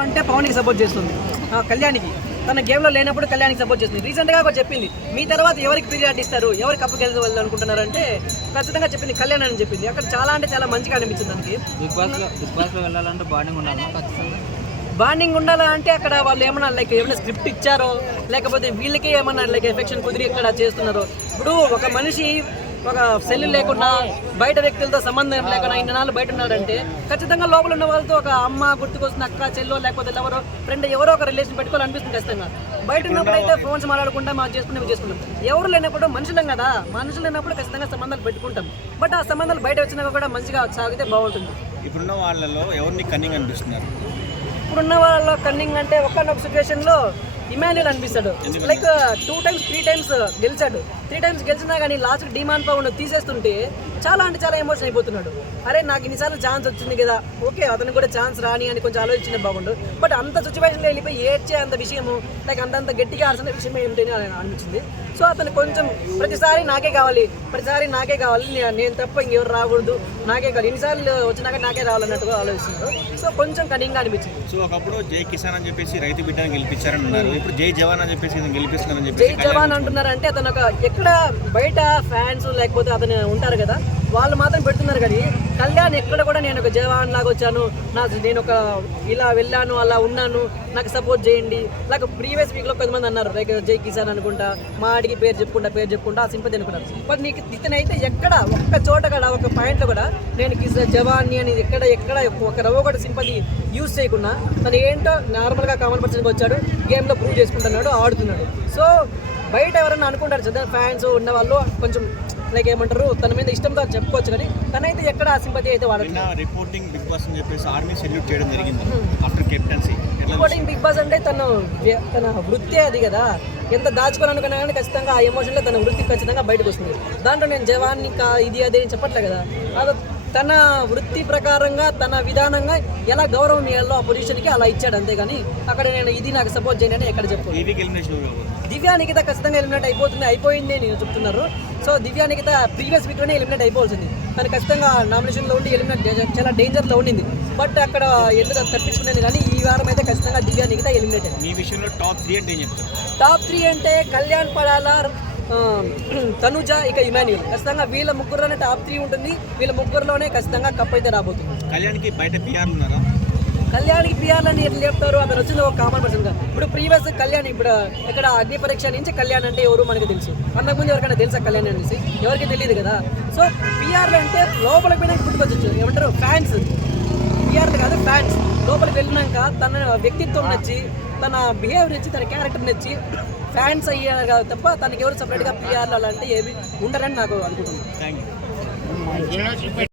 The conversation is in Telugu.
అంటే పవన్కి సపోర్ట్ చేస్తుంది, కళ్యాణ్కి తన గేమ్లో లేనప్పుడు కళ్యాణ్కి సపోర్ట్ చేస్తుంది. రీసెంట్గా కూడా చెప్పింది, మీ తర్వాత ఎవరికి ప్రియారిటీ ఇస్తారు, ఎవరు కప్పుకి వెళ్ళి అనుకుంటున్నారు అంటే ఖచ్చితంగా చెప్పింది కళ్యాణ్ అని చెప్పింది. అక్కడ చాలా అంటే చాలా మంచిగా అనిపించింది దానికి. బిగ్ బాస్లో వెళ్ళాలంటే బాండింగ్ ఉండాలి, బాండింగ్ ఉండాలా అంటే అక్కడ వాళ్ళు ఏమన్నా ఏమైనా స్క్రిప్ట్ ఇచ్చారో లేకపోతే వీళ్ళకి ఏమన్నా ఎఫెక్షన్ కుదిరి ఇక్కడ చేస్తున్నారో. ఇప్పుడు ఒక మనిషి ఒక సెల్ లేకుండా బయట వ్యక్తులతో సంబంధం లేకుండా ఇన్ని నాళ్ళు బయట ఉన్నాడంటే ఖచ్చితంగా లోపల ఉన్న వాళ్ళతో ఒక అమ్మ గుర్తుకొస్తున్న అక్క చెల్లో లేకపోతే ఎవరో ఫ్రెండ్ ఎవరో ఒక రిలేషన్ పెట్టుకోవాలనిపిస్తుంది ఖచ్చితంగా. బయట ఉన్నప్పుడు అయితే ఫోన్స్ మాట్లాడకుండా మా చేసుకుంటాం. ఎవరు లేనప్పుడు మనుషులం కదా, మనుషులు లేనప్పుడు ఖచ్చితంగా సంబంధాలు పెట్టుకుంటాం. బట్ ఆ సంబంధాలు బయట వచ్చినాక కూడా మంచిగా సాగితే బాగుంటుంది. ఇప్పుడున్న వాళ్ళలో ఎవరిని కన్నింగ్ అనిపిస్తున్నారు? ఇప్పుడున్న వాళ్ళలో కన్నింగ్ అంటే ఒక్కనొక సిచ్యువేషన్లో ఇమాన్యుల్ అనిపిస్తాడు. 2 times 3 times గెలిచాడు. 3 times గెలిచినా కానీ లాస్ట్ డిమాండ్ పవన్ తీసేస్తుంటే చాలా అంటే చాలా ఎమోషన్ అయిపోతున్నాడు. అరే నాకు ఇన్నిసార్లు ఛాన్స్ వచ్చింది కదా, ఓకే అతనికి కూడా ఛాన్స్ రాని అని కొంచెం ఆలోచించిన బాగుండు. బట్ అంత సిచ్యువేషన్లో వెళ్ళిపోయి ఏడ్చే అంత విషయము అంత గట్టిగా ఆడుతున్న విషయం ఏంటని అనిపించింది. సో అతను కొంచెం ప్రతిసారి నాకే కావాలి నేను తప్ప ఇంకెవరు రాకూడదు, నాకే కావాలి, ఎన్నిసార్లు వచ్చినాక నాకే రావాలన్నట్టుగా ఆలోచిస్తున్నారు. సో కొంచెం కఠినంగా అనిపించింది. సో ఒకప్పుడు జై కిసాన్ అని చెప్పేసి రైతు బిడ్డని గెలిపించారని అన్నారు, ఇప్పుడు జై జవాన్ అని చెప్పేసి గెలిపిస్తున్నారని చెప్పి జై జవాన్ అంటున్నారంటే అతను ఒక ఎక్కడ బయట ఫ్యాన్స్ లేకపోతే అతను ఉంటారు కదా వాళ్ళు మాత్రం పెడుతున్నారు. కానీ కళ్యాణ్ ఎక్కడ కూడా నేను ఒక జవాన్ లాగా వచ్చాను, నేను ఒక ఇలా వెళ్ళాను అలా ఉన్నాను నాకు సపోర్ట్ చేయండి లైక్ ప్రీవియస్ వీక్లో కొంతమంది అన్నారు లైక్ జై కిసాన్ అనుకుంటా మా ఆడికి పేరు చెప్పుకుంటా ఆ సింపతి అనుకున్నారు. బట్ నీకు ఇతనైతే ఎక్కడ ఒక్క చోట కూడా ఒక పాయింట్లో కూడా నేను జవాన్ని అని ఎక్కడ ఒక రవ్వ కూడా సింపతి యూజ్ చేయకుండా తను ఏంటో నార్మల్గా కామన్ పర్సన్కి వచ్చాడు, గేమ్లో ప్రూవ్ చేసుకుంటున్నాడు, ఆడుతున్నాడు. సో బయట ఎవరన్నా అనుకుంటారు చదువు ఫ్యాన్స్ ఉన్న వాళ్ళు కొంచెం ఏమంటారు తన మీద ఇష్టంతో చెప్పుకోవచ్చు, కానీ తనైతే ఎక్కడ ఆ సింపతి అయితే వాడదు. రిపోర్టింగ్ బిగ్ బాస్ అని చెప్పేసి ఆర్మీ సెల్యూట్ చేయడం జరిగింది after captaincy. Reporting Bigg Boss అంటే తన వృత్తి అది కదా, ఎంత దాచుకోవాలనుకున్నా కానీ ఖచ్చితంగా ఆ ఎమోషన్లో తన వృత్తి ఖచ్చితంగా బయటకు వస్తుంది. దాంట్లో నేను జవాన్ని ఇది అదే అని చెప్పట్లే కదా, అది తన వృత్తి ప్రకారంగా తన విధానంగా ఎలా గౌరవం ఇవ్వాలో ఆ పొజిషన్కి అలా ఇచ్చాడు. అంతేగాని అక్కడ నేను ఇది నాకు సపోర్ట్ చేయను అని ఎక్కడ చెప్పుకోవాలి. దివ్యా నిఖిత ఖచ్చితంగా ఎలిమినేట్ అయిపోయింది అని చెప్తున్నారు. సో దివ్యా నిఖిత ప్రీవియస్ వీక్లోనే ఎలిమినేట్ అయిపోవాల్సింది. తను ఖచ్చితంగా నామినేషన్లో ఉండి ఎలిమినేట్ చాలా డేంజర్లో ఉండింది. బట్ అక్కడ ఎందుకు తప్పించుకునేది, కానీ ఈ వారం అయితే ఖచ్చితంగా దివ్యా నిఖిత ఎలిమినేట్ అయింది. మీ విషయంలో టాప్ 3 అంటే ఏం చెప్తారు? టాప్ 3 అంటే కళ్యాణ్ పడాలా, తనుజ, ఇక ఇమాన్యుల్. ఖచ్చితంగా వీళ్ళ ముగ్గురులోనే టాప్ 3 ఉంటుంది. వీళ్ళ ముగ్గురులోనే ఖచ్చితంగా కప్ అయితే రాబోతుంది. కళ్యాణ్కి బయట పిఆర్లు ఉన్నారా? కళ్యాణ్కి పిఆర్లని ఎట్లా చెప్తారు, అతను వచ్చింది ఒక కామన్ పర్సన్గా. ఇప్పుడు ప్రీవియస్ కళ్యాణ్ ఇప్పుడు ఇక్కడ అగ్ని పరీక్ష నుంచి కళ్యాణ్ అంటే ఎవరు మనకు తెలుసు, అంతకుముందు ఎవరికైనా తెలుసా కళ్యాణ్ అనేసి? ఎవరికి తెలియదు కదా. సో పిఆర్లు అంటే లోపలికి పోయినా గుర్తుకొచ్చు, ఏమంటారు ఫ్యాన్స్, పిఆర్లు కాదు ఫ్యాన్స్. లోపలికి వెళ్ళినాక తన వ్యక్తిత్వం నచ్చి తన బిహేవియర్ నచ్చి తన క్యారెక్టర్ నచ్చి ఫ్యాన్స్ అయ్యారు కదా తప్ప తనకి ఎవరు సపరేట్గా పిఆర్లు అలాంటి ఏమి ఉండరని నాకు అనుకుంటున్నాను. Thank you.